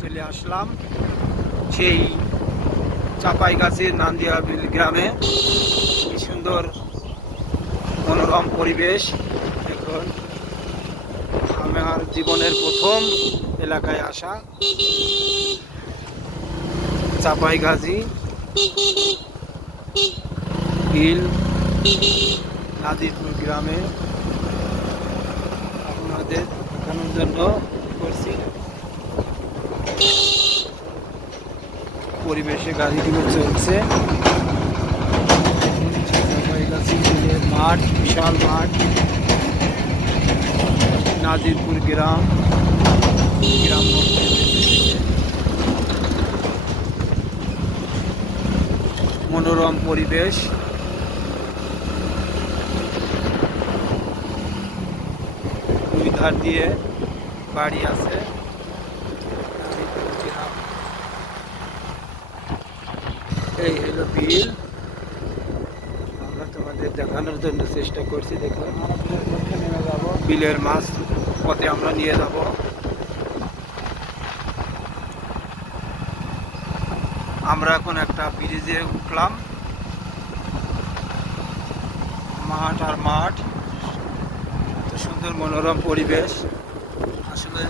চলে আসলাম সেই চাপাইগাছির নান্দিয়াবিল গ্রামে। কি সুন্দর মনোরম পরিবেশ। এখন আমার জীবনের প্রথম এলাকায় আসা চাপাইগাছি বিল নাজিরপুর গ্রামে আপনাদের দেখানোর জন্য করছি। পরিবেশে গাড়িগুলো চলছে। চাপাইগাছি বিলের মাঠ, বিশাল মাঠ, নাজিরপুর গ্রাম মনোরম পরিবেশ। দুই ধার দিয়ে বাড়ি আছে। এই হলো বিল। আমরা তোমাদের দেখানোর জন্য চেষ্টা করছি। দেখলাম বিলের মাছ পথে আমরা নিয়ে যাব। আমরা এখন একটা ব্রিজে উঠলাম। মাঠ আর মাঠ, এত সুন্দর মনোরম পরিবেশ। আসলে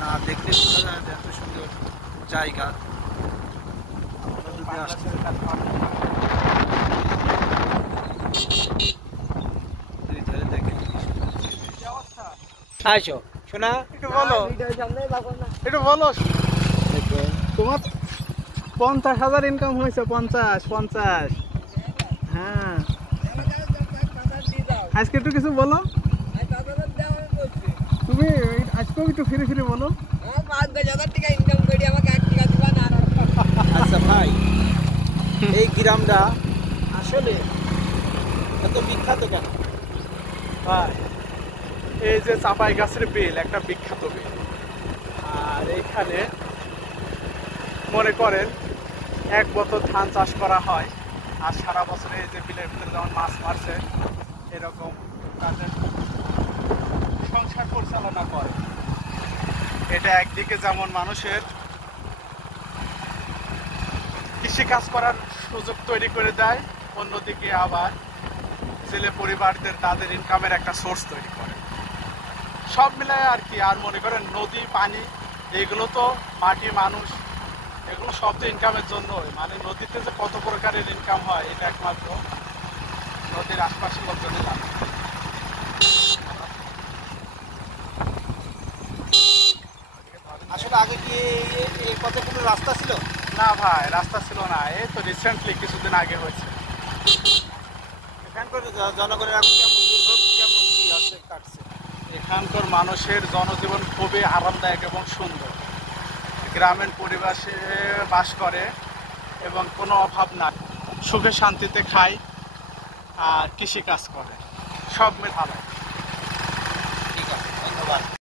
না দেখলে বোঝা যায় না এত সুন্দর জায়গা। আইসো শোনা, একটু বলো, একটু বলো। তোমার 50,000 ইনকাম হয়েছে? 50 হ্যাঁ, আজকে একটু কিছু বলো। তুমি আজকেও একটু ফিরে ফিরে বলো। আচ্ছা ভাই, এই গ্রামটা আসলে এত বিখ্যাত কেন? ভাই, এই যে চাপাইগাছির বিল একটা বিখ্যাত বিল। আর এইখানে মনে করেন 1 বছর ধান চাষ করা হয়, আর সারা বছরে এই যে বিলের ভিতরে যেমন মাছ মারছে এরকম তাদের সংসার পরিচালনা করে। এটা একদিকে যেমন মানুষের কৃষিকাজ করার সুযোগ তৈরি করে দেয়, অন্যদিকে আবার ছেলে পরিবারদের তাদের ইনকামের একটা সোর্স তৈরি করে। সব মিলায় আর কি। আর মনে করেন নদী, পানি, এগুলো তো মাটি, মানুষ, এগুলো সব তো ইনকামের জন্য। মানে নদীতে যে কত প্রকারের ইনকাম হয় এটা একমাত্র নদীর আশপাশের লোকজনই জানে। আসলে আগে কি এই পথে কোনো রাস্তা ছিল? না ভাই, রাস্তা ছিল না। এই তো রিসেন্টলি কিছুদিন আগে হয়েছে। এখানকার জনগণের এখন কেমন দুর্ভোগ, কেমন কি আছে কাটছে? এখানকার মানুষের জনজীবন খুবই আরামদায়ক এবং সুন্দর। গ্রামীণ পরিবেশে বাস করে এবং কোনো অভাব নাই, সুখে শান্তিতে খায় আর কৃষিকাজ করে। সব মিলে ভালো। ঠিক আছে, ধন্যবাদ।